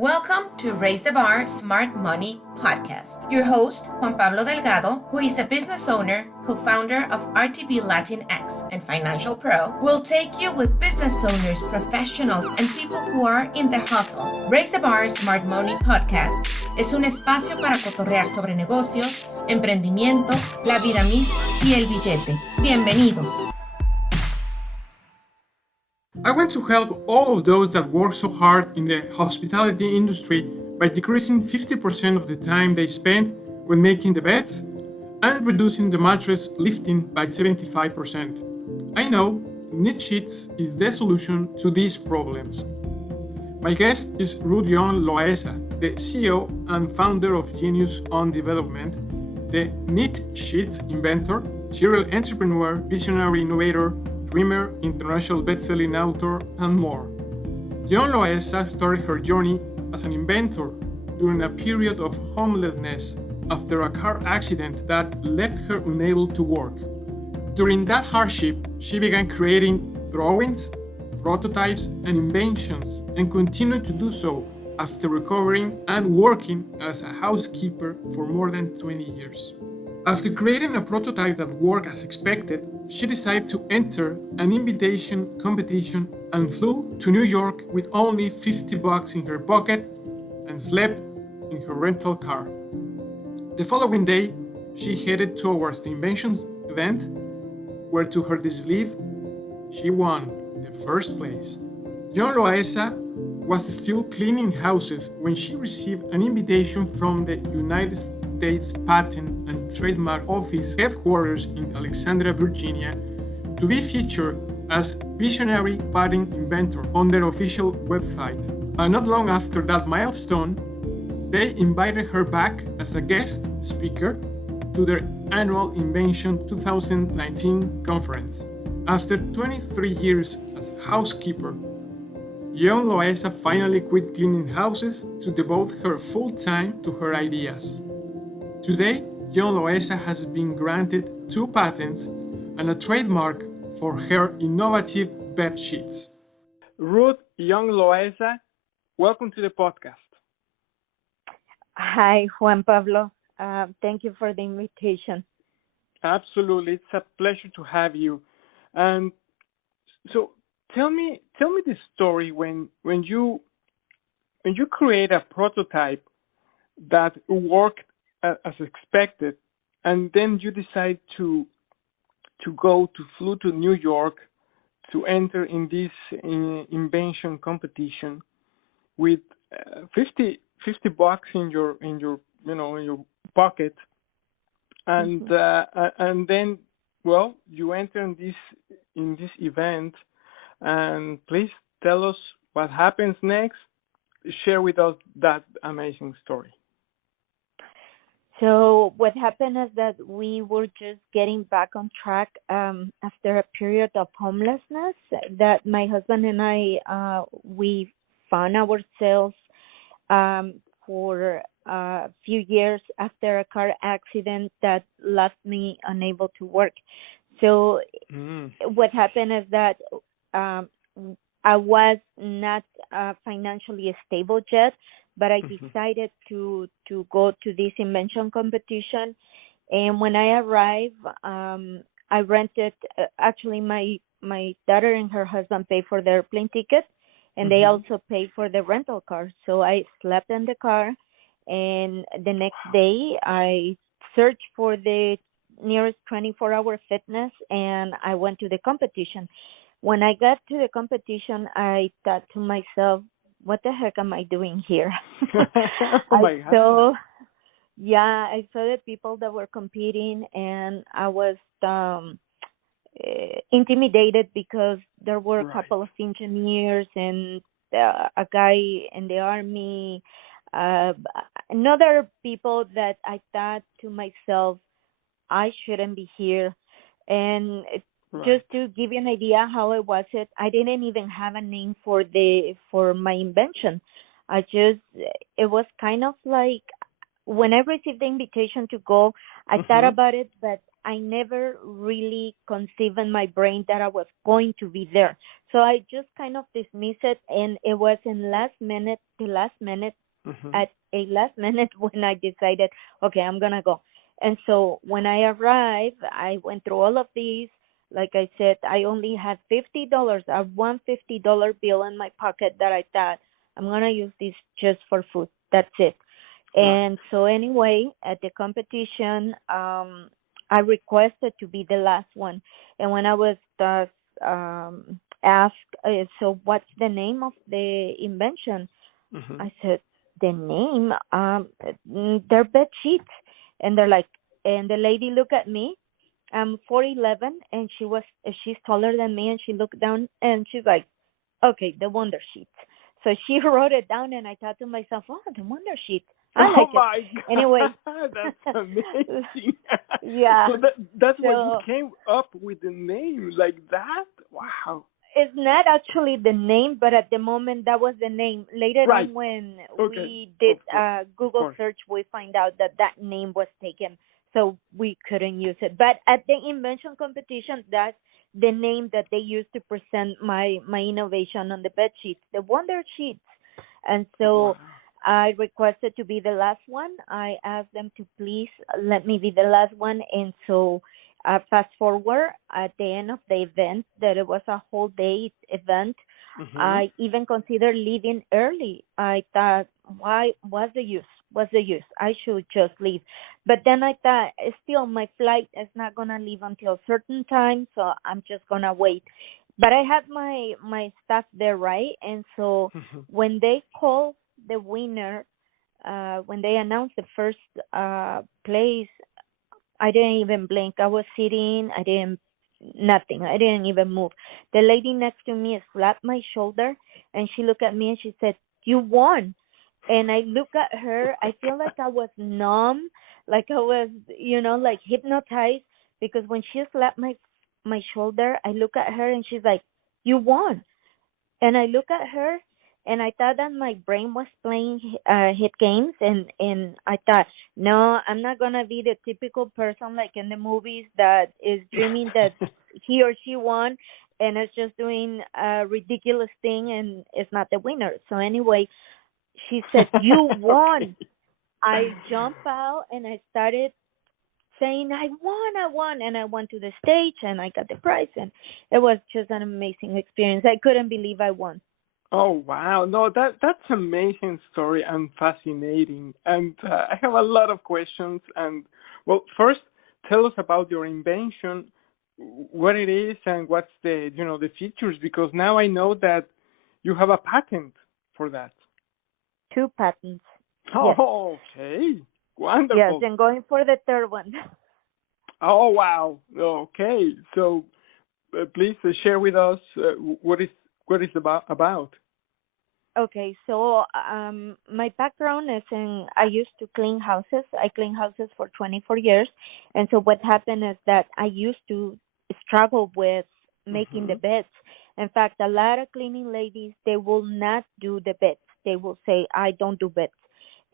Welcome to Raise the Bar Smart Money Podcast. Your host, Juan Pablo Delgado, who is a business owner, co-founder of RTB Latinx and Financial Pro, will take you with business owners, professionals, and people who are in the hustle. Raise the Bar Smart Money Podcast es un espacio para cotorrear sobre negocios, emprendimiento, la vida misma y el billete. Bienvenidos. I want to help all of those that work so hard in the hospitality industry by decreasing 50% of the time they spend when making the beds and reducing the mattress lifting by 75%. I know NEET Sheets is the solution to these problems. My guest is Ruth Young-Loaeza, the CEO and founder of Genius on Development, the NEET Sheets Inventor, serial entrepreneur, visionary innovator, dreamer, international best-selling author, and more. Young-Loaeza started her journey as an inventor during a period of homelessness after a car accident that left her unable to work. During that hardship, she began creating drawings, prototypes, and inventions, and continued to do so after recovering and working as a housekeeper for more than 20 years. After creating a prototype that worked as expected, she decided to enter an invitation competition and flew to New York with only $50 in her pocket and slept in her rental car. The following day, she headed towards the inventions event, where to her disbelief, she won the first place. Young-Loaeza was still cleaning houses when she received an invitation from the United States Patent and Trademark Office headquarters in Alexandria, Virginia, to be featured as visionary patent inventor on their official website. And not long after that milestone, they invited her back as a guest speaker to their annual Invention 2019 conference. After 23 years as housekeeper, Young-Loaeza finally quit cleaning houses to devote her full time to her ideas. Today, Young-Loaeza has been granted 2 patents and a trademark for her innovative bed sheets. Ruth Young-Loaeza, welcome to the podcast. Hi, Juan Pablo. Thank you for the invitation. Absolutely, it's a pleasure to have you. And so, tell me the story when you create a prototype that worked as expected, and then you decide to flew to New York to enter in this invention competition with $50 in your pocket, and and then you enter in this event. And please tell us what happens next. Share with us that amazing story. So what happened is that we were just getting back on track after a period of homelessness that my husband and I, we found ourselves for a few years after a car accident that left me unable to work. So what happened is that I was not financially stable yet, but I decided to go to this invention competition. And when I arrived, I rented, actually my daughter and her husband paid for their plane ticket, and they also paid for the rental car. So I slept in the car, and the next day I searched for the nearest 24-hour fitness, and I went to the competition. When I got to the competition, I thought to myself, what the heck am I doing here? I saw the people that were competing, and I was intimidated because there were a couple of engineers and a guy in the army, and other people that I thought to myself, I shouldn't be here. And just to give you an idea how it was, I didn't even have a name for my invention. It was kind of like when I received the invitation to go, I thought about it, but I never really conceived in my brain that I was going to be there. So I just kind of dismissed it, and it was in the last minute, at a last minute when I decided, okay, I'm gonna go. And so when I arrived, I went through all of these. Like I said, I only had $50, one $50 bill in my pocket that I thought I'm gonna use this just for food. That's it. And so anyway, at the competition, I requested to be the last one. And when I was asked, so what's the name of the invention? I said, the name, they're bed sheets. And they're like, and the lady looked at me. I'm 4'11", and she's taller than me, and she looked down and she's like, okay, the Wonder Sheets. So she wrote it down, and I thought to myself, oh, the Wonder Sheets. I like oh my it. God. Anyway, that's amazing. Yeah. So that's why you came up with the name like that. Wow. It's not actually the name, but at the moment that was the name. Later on, when we did Google search, we find out that name was taken, so we couldn't use it. But at the invention competition, that's the name that they used to present my innovation on the bed sheets, the Wonder Sheets. And so I requested to be the last one. I asked them to please let me be the last one. And so fast forward, at the end of the event, that it was a whole day event, I even considered leaving early. I thought, what's the use? I should just leave. But then I thought, still, my flight is not going to leave until a certain time, so I'm just going to wait. But I had my staff there, right? And so when they called the winner, when they announced the first place, I didn't even blink. I was sitting. Nothing. I didn't even move. The lady next to me slapped my shoulder, and she looked at me and she said, "You won." And I look at her. I feel like I was numb, like I was, like hypnotized, because when she slapped my shoulder, I look at her and she's like, "You won." And I look at her, and I thought that my brain was playing hit games, and I thought, no, I'm not going to be the typical person like in the movies that is dreaming that he or she won and is just doing a ridiculous thing and is not the winner. So anyway, she said, "You won." I jumped out and I started saying, I won, and I went to the stage and I got the prize, and it was just an amazing experience. I couldn't believe I won. Oh, wow. No, that's an amazing story and fascinating. And I have a lot of questions. And, well, first, tell us about your invention, what it is, and what's the features, because now I know that you have a patent for that. 2 patents. Oh, yes. Okay. Wonderful. Yes, and going for the third one. Oh, wow. Okay. So please share with us what is about. Okay, so my background is I used to clean houses. I cleaned houses for 24 years. And so what happened is that I used to struggle with making the beds. In fact, a lot of cleaning ladies, they will not do the beds. They will say, I don't do beds.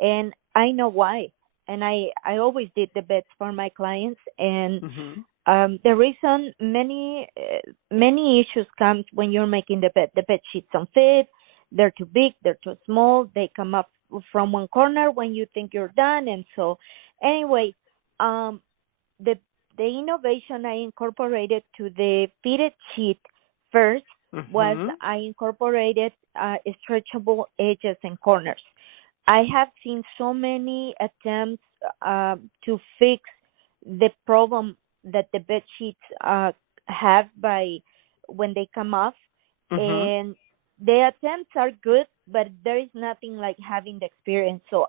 And I know why. And I always did the beds for my clients. And the reason many issues come when you're making the bed. The bed sheets don't fit. They're too big. They're too small. They come up from one corner when you think you're done. And so anyway, the innovation I incorporated to the fitted sheet first was I incorporated stretchable edges and corners. I have seen so many attempts to fix the problem that the bed sheets have by when they come off, and the attempts are good, but there is nothing like having the experience. So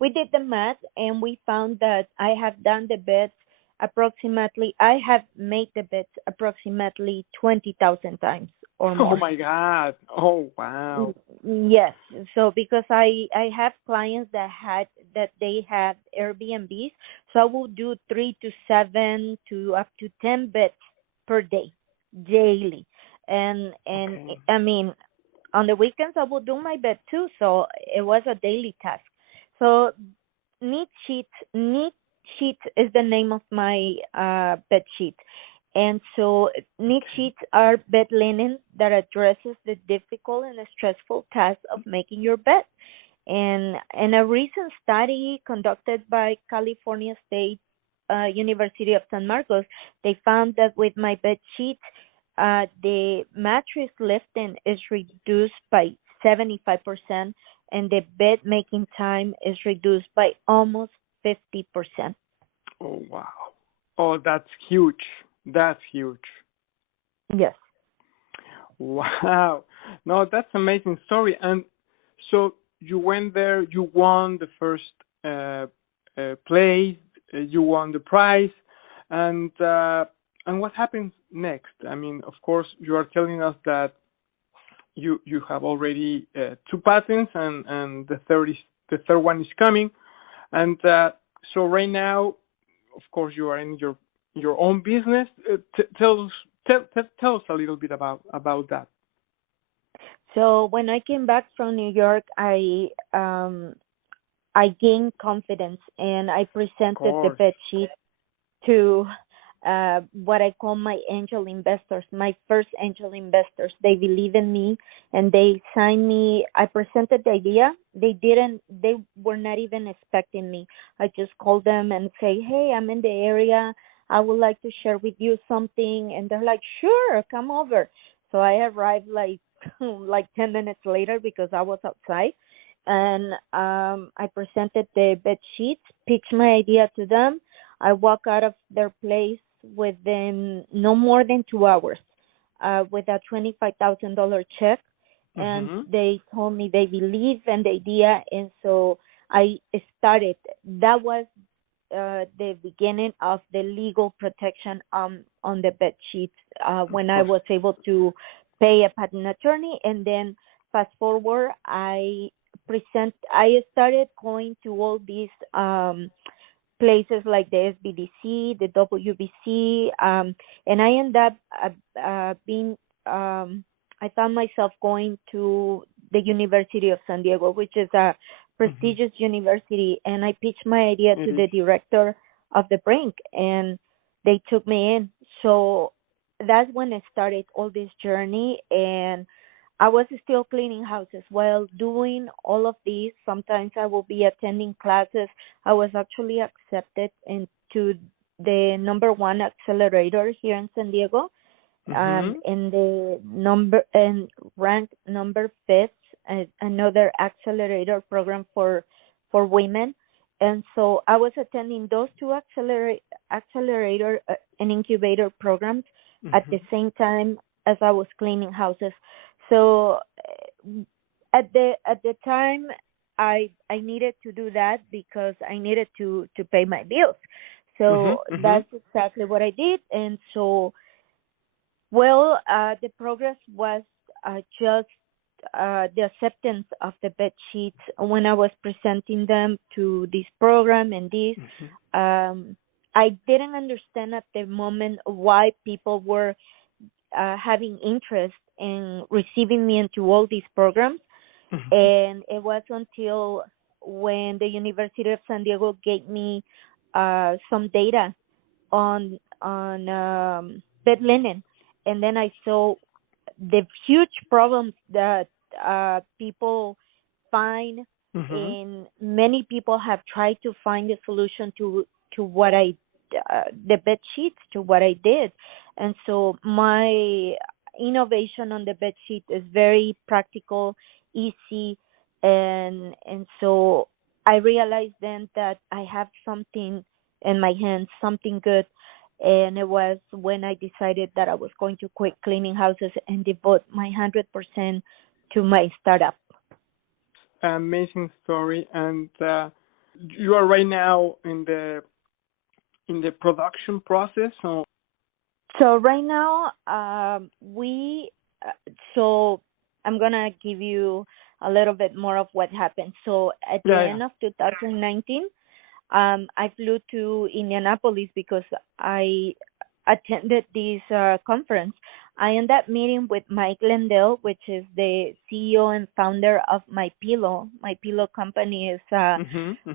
we did the math, and we found that I have done the beds I have made the beds approximately 20,000 times or more. Oh my God. Oh, wow. Yes. So because I have clients that they have Airbnbs, so I will do 3 to 7 to up to 10 beds per day, daily. And I mean, on the weekends I will do my bed too. So it was a daily task. So NEET Sheets is the name of my bed sheet. And so NEET Sheets are bed linen that addresses the difficult and stressful task of making your bed. And in a recent study conducted by California State University of San Marcos, they found that with my bed sheet, the mattress lifting is reduced by 75%, and the bed making time is reduced by almost 50%. Oh, wow. Oh, that's huge. That's huge. Yes. Wow. No, that's amazing story. And so you went there, you won the first place, you won the prize, and what happens next? I mean, of course, you are telling us that you have already 2 patents, and the third one is coming, and so right now, of course, you are in your own business. Tell us a little bit about that. So when I came back from New York, I gained confidence, and I presented the bed sheet to what I call my angel investors, my first angel investors. They believe in me, and they signed me. I presented the idea. They were not even expecting me. I just called them and say, hey, I'm in the area. I would like to share with you something. And they're like, sure, come over. So I arrived like 10 minutes later because I was outside. And I presented the bed sheets, pitched my idea to them. I walked out of their place within no more than 2 hours with a $25,000 check. And they told me they believe in the idea. And so I started. That was the beginning of the legal protection on the bed sheets when I was able to pay a patent attorney. And then fast forward, I started going to all these places like the SBDC, the WBC, and I ended up I found myself going to the University of San Diego, which is a prestigious university, and I pitched my idea to the director of the Brink, and they took me in. So that's when I started all this journey, and I was still cleaning houses while doing all of these. Sometimes I will be attending classes. I was actually accepted into the #1 accelerator here in San Diego, and ranked number 5th, another accelerator program for women. And so I was attending those 2 accelerator and incubator programs at the same time as I was cleaning houses. So at the time, I needed to do that because I needed to pay my bills. So that's exactly what I did. And so, the progress was just the acceptance of the bed sheets when I was presenting them to this program and this. I didn't understand at the moment why people were having interest in receiving me into all these programs. And it was until when the University of San Diego gave me some data on bed linen, and then I saw the huge problems that people find, and many people have tried to find a solution to what the bed sheets, to what I did. And so my innovation on the bed sheet is very practical, easy, and so I realized then that I have something in my hands, something good. And it was when I decided that I was going to quit cleaning houses and devote my 100% to my startup. Amazing story. And you are right now in the production process. So right now, so I'm gonna give you a little bit more of what happened. So at the end of 2019. I flew to Indianapolis because I attended this conference. I ended up meeting with Mike Lindell, which is the CEO and founder of My Pillow. My Pillow company is a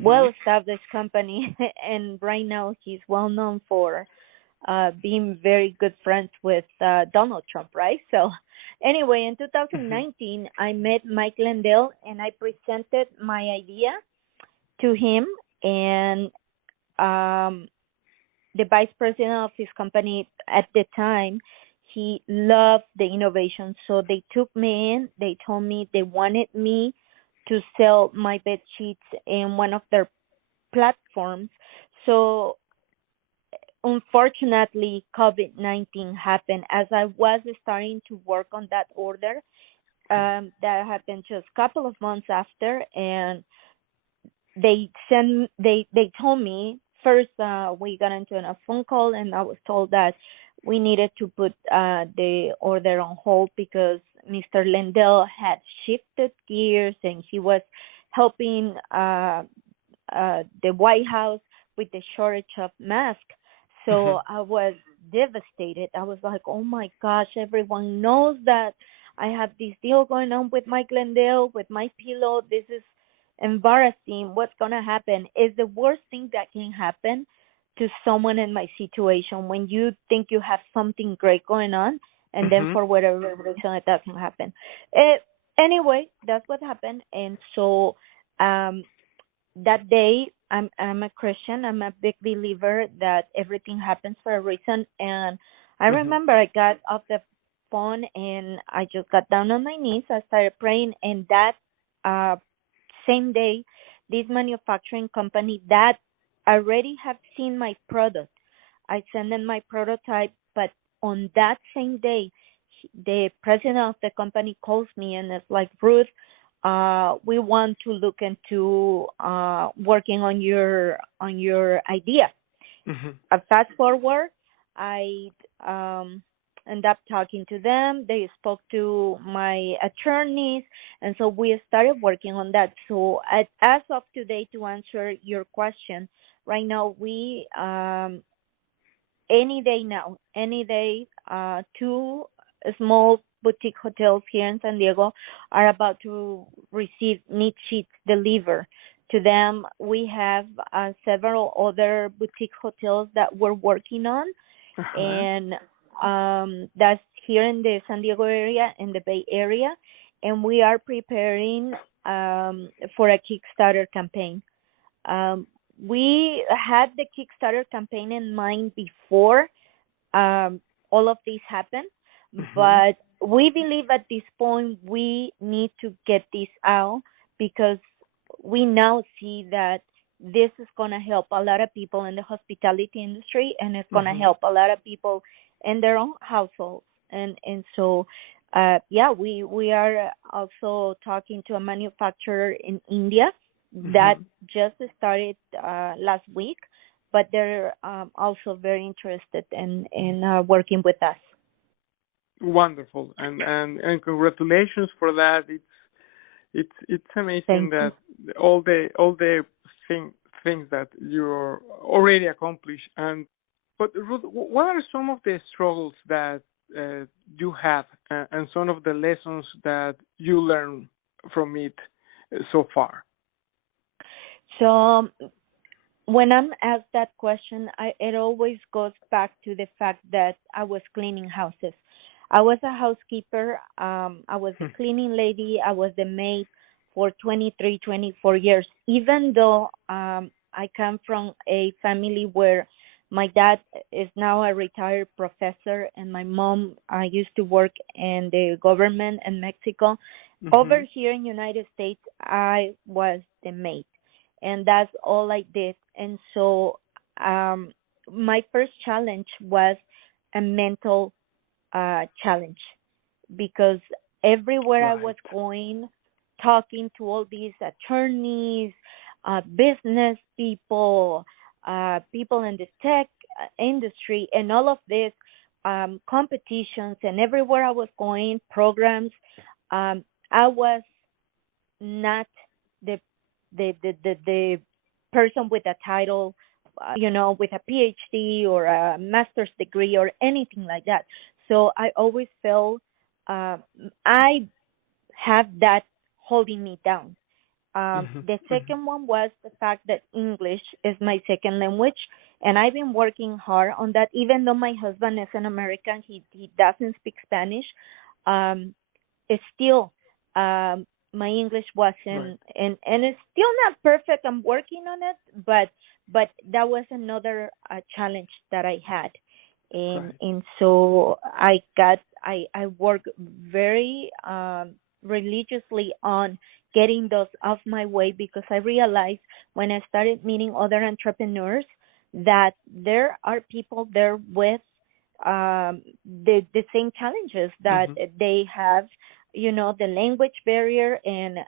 well-established company, and right now he's well known for being very good friends with Donald Trump, right? So anyway, in 2019, I met Mike Lindell and I presented my idea to him, and the vice president of his company at the time, he loved the innovation. So they took me in. They told me they wanted me to sell my bed sheets in one of their platforms. So unfortunately, COVID-19 happened as I was starting to work on that order. That happened just a couple of months after, and they told me first. We got into a phone call, and I was told that we needed to put the order on hold because Mr. Lindell had shifted gears and he was helping the White House with the shortage of masks. So I was devastated. I was like, oh my gosh, everyone knows that I have this deal going on with Mike Lindell, with My Pillow. This is embarrassing. What's going to happen? Is the worst thing that can happen to someone in my situation when you think you have something great going on and then for whatever reason it doesn't happen. Anyway, that's what happened. And so that day, I'm a Christian. I'm a big believer that everything happens for a reason. And I remember I got off the phone and I just got down on my knees. I started praying, and that same day, this manufacturing company that already have seen my product, I sent them my prototype, but on that same day, the president of the company calls me and is like, Ruth, we want to look into working on your idea. Fast forward, I ended up talking to them. They spoke to my attorneys, and so we started working on that. So as of today, to answer your question, right now we any day, two small boutique hotels here in San Diego are about to receive NEET Sheets delivered to them. We have several other boutique hotels that we're working on, and that's here in the San Diego area, in the Bay Area, and we are preparing for a Kickstarter campaign. We had the Kickstarter campaign in mind before all of this happened, but we believe at this point we need to get this out because we now see that this is going to help a lot of people in the hospitality industry, and it's going to help a lot of people in their own households. And so, we are also talking to a manufacturer in India that just started last week, but they're also very interested in working with us. Wonderful, and congratulations for that. It's amazing that all the things that you're already accomplished. But Ruth, what are some of the struggles that you have, and some of the lessons that you learned from it so far? So when I'm asked that question, it always goes back to the fact that I was cleaning houses. I was a housekeeper. I was a cleaning lady. I was the maid for 23, 24 years, even though I come from a family where my dad is now a retired professor and my mom used to work in the government in Mexico. Over here in the United States, I was the maid, and that's all I did. And so my first challenge was a mental challenge, because everywhere I was going, talking to all these attorneys, business people, people in the tech industry, and all of this competitions, and everywhere I was going, programs, I was not the person with a title, with a PhD or a master's degree or anything like that. so I always felt I have that holding me down. The second one was the fact that English is my second language, and I've been working hard on that. Even though my husband is an American, he doesn't speak Spanish. It's still my English wasn't, and it's still not perfect. I'm working on it, but that was another challenge that I had, and so I work very religiously on getting those off my way, because I realized when I started meeting other entrepreneurs that there are people there with the same challenges that they have, the language barrier, and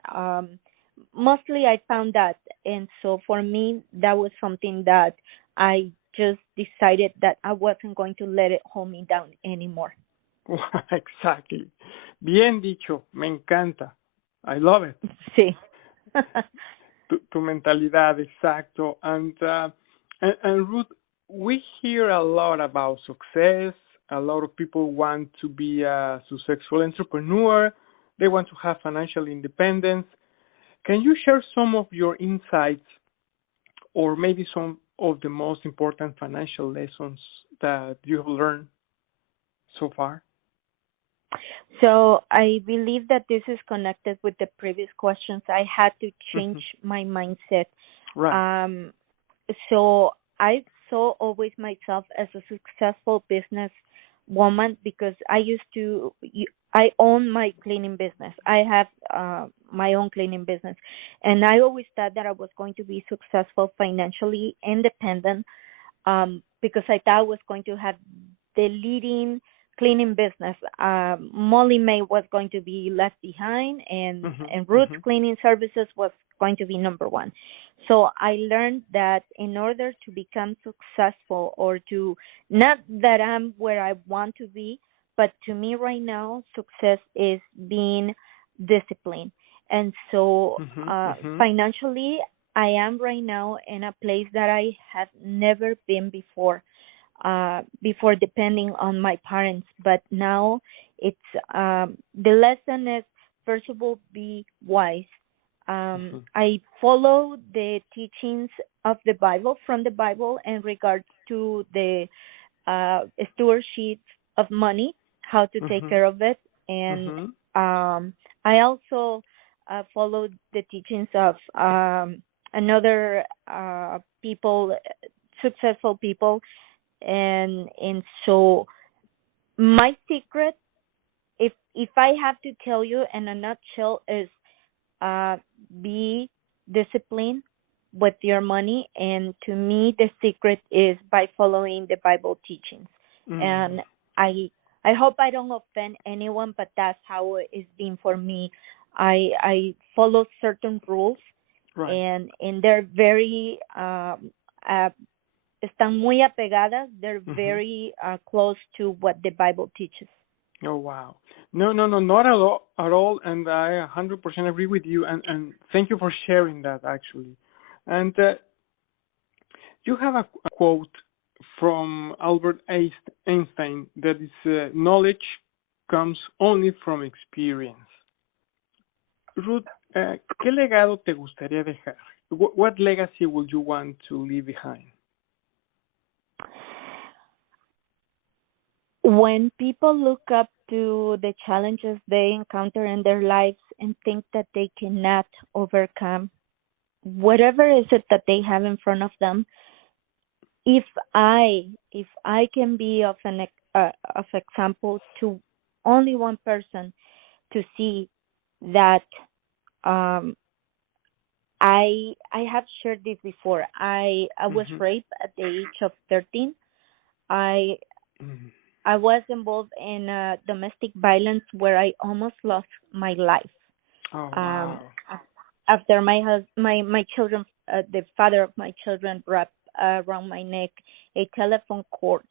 mostly I found that. And so for me, that was something that I just decided that I wasn't going to let it hold me down anymore. Exactly. Bien dicho. Me encanta. I love it. Sí. tu mentalidad, exacto. And Ruth, we hear a lot about success. A lot of people want to be a successful entrepreneur. They want to have financial independence. Can you share some of your insights, or maybe some of the most important financial lessons that you have learned so far? So I believe that this is connected with the previous questions. I had to change my mindset. Right. So I saw always myself as a successful business woman, because I own my cleaning business. I have my own cleaning business, and I always thought that I was going to be successful, financially independent, because I thought I was going to have the leading cleaning business. Molly May was going to be left behind, and Ruth's Cleaning Services was going to be number one. So I learned that in order to become successful, or to, not that I'm where I want to be, but to me right now, success is being disciplined. And so financially, I am right now in a place that I have never been before depending on my parents. But now it's the lesson is, first of all, be wise. I follow the teachings of the Bible, from the Bible, in regards to the stewardship of money, how to take care of it. And I also follow the teachings of another people, successful people. And so my secret, if I have to tell you in a nutshell, is be disciplined with your money. And to me, the secret is by following the Bible teachings. And I hope I don't offend anyone, but that's how it's been for me. I follow certain rules, and they're very están muy apegadas. They're very close to what the Bible teaches. Oh, wow. No, not at all. And I 100% agree with you. And thank you for sharing that, actually. And you have a quote from Albert Einstein that is, knowledge comes only from experience. Ruth, ¿qué legado te gustaría dejar? What legacy would you want to leave behind? When people look up to the challenges they encounter in their lives and think that they cannot overcome whatever is it that they have in front of them, if I can be of example to only one person, to see that I have shared this before. I was raped at the age of 13. I was involved in domestic violence where I almost lost my life. Oh, wow. After my children, the father of my children wrapped around my neck a telephone cord,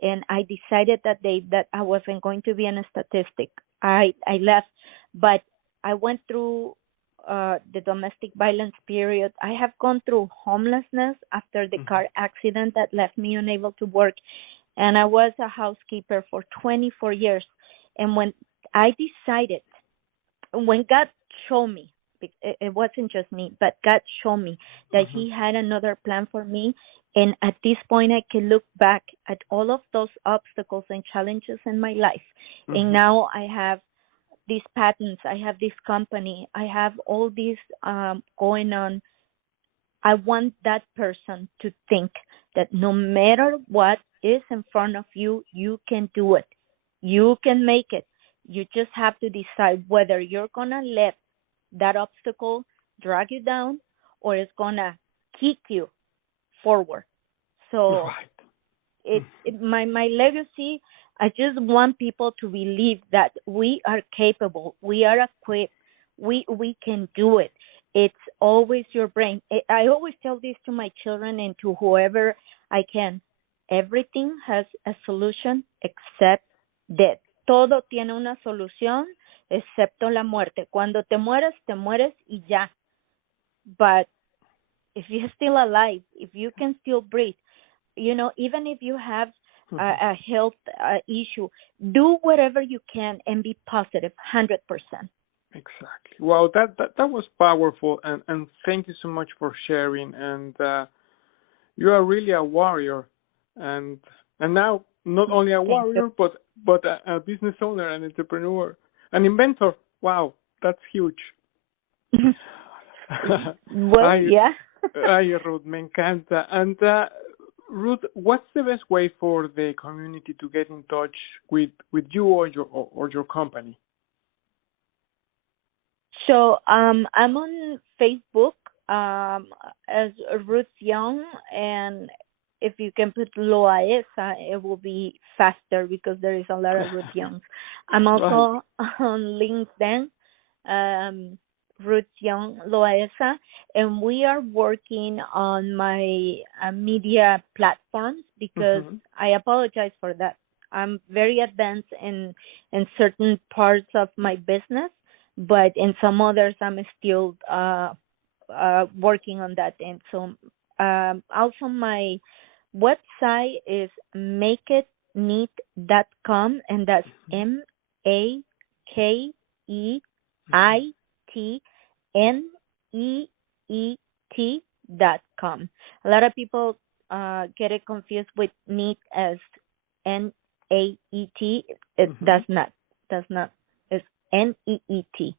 and I decided that day that I wasn't going to be a statistic. I left, but I went through the domestic violence period. I have gone through homelessness after the car accident that left me unable to work. and I was a housekeeper for 24 years. And when I decided, when God showed me, it wasn't just me, but God showed me that He had another plan for me. And at this point, I can look back at all of those obstacles and challenges in my life. And now I have these patents, I have this company, I have all this going on. I want that person to think that no matter what is in front of you, you can do it. You can make it. You just have to decide whether you're going to let that obstacle drag you down or it's going to kick you forward. So my legacy, I just want people to believe that we are capable, we are equipped, we can do it. It's always your brain. I always tell this to my children and to whoever I can. Everything has a solution except death. Todo tiene una solución excepto la muerte. Cuando te mueres y ya. But if you're still alive, if you can still breathe, even if you have a health issue, do whatever you can and be positive, 100%. Exactly. Well, that was powerful, and thank you so much for sharing. And you are really a warrior, and now not only a warrior, but a business owner, an entrepreneur, an inventor. Wow, that's huge. Well, yeah. Ay, Ruth, me encanta. And Ruth, what's the best way for the community to get in touch with you or your company? So I'm on Facebook as Ruth Young, and if you can put Loaeza, it will be faster because there is a lot of Ruth Youngs. I'm also on LinkedIn, Ruth Young-Loaeza, and we are working on my media platforms because I apologize for that. I'm very advanced in certain parts of my business, but in some others I'm still working on that. And so also my website is makeitneat.com, and that's makeitneet.com. A lot of people get it confused with NEET as NAET. That's not. It's NEET.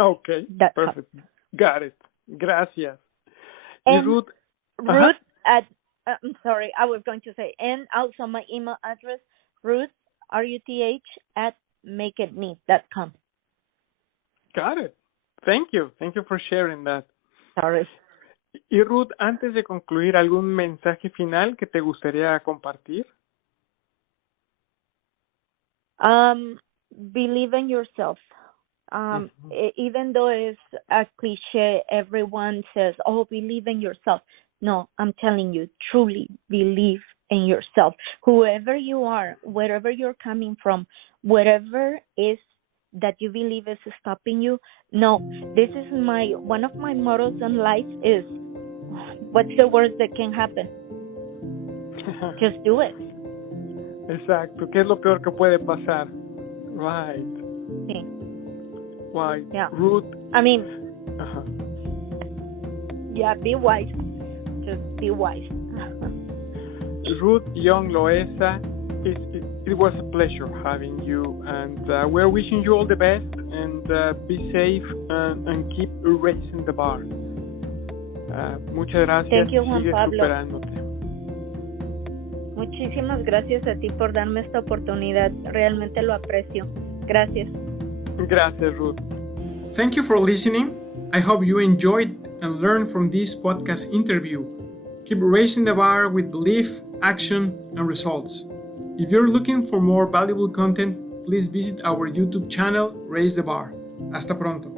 Okay, perfect. Got it. Gracias. And Ruth at I'm sorry, I was going to say, and also my email address, Ruth, RUTH at makeitneat.com. Got it. Thank you. Thank you for sharing that. Sorry. Y Ruth, antes de concluir, ¿algún mensaje final que te gustaría compartir? Believe in yourself. Even though it's a cliche, everyone says, oh, believe in yourself. No, I'm telling you, truly believe in yourself. Whoever you are, wherever you're coming from, whatever is that you believe is stopping you. No, this is one of my mottos in life is, what's the worst that can happen? Just do it. Exacto. ¿Qué es lo peor que puede pasar? Right. Sí. Right. Yeah. Ruth. I mean, yeah, be wise. Just be wise. Ruth Young-Loaeza, it was a pleasure having you, and we're wishing you all the best, and be safe and keep raising the bar. Muchas gracias. Thank you, Juan Sigue Pablo. superándote. Muchísimas gracias a ti por darme esta oportunidad. Realmente lo aprecio. Gracias. Gracias, Ruth. Thank you for listening. I hope you enjoyed and learned from this podcast interview. Keep raising the bar with belief, action, and results. If you're looking for more valuable content, please visit our YouTube channel, Raise the Bar. Hasta pronto.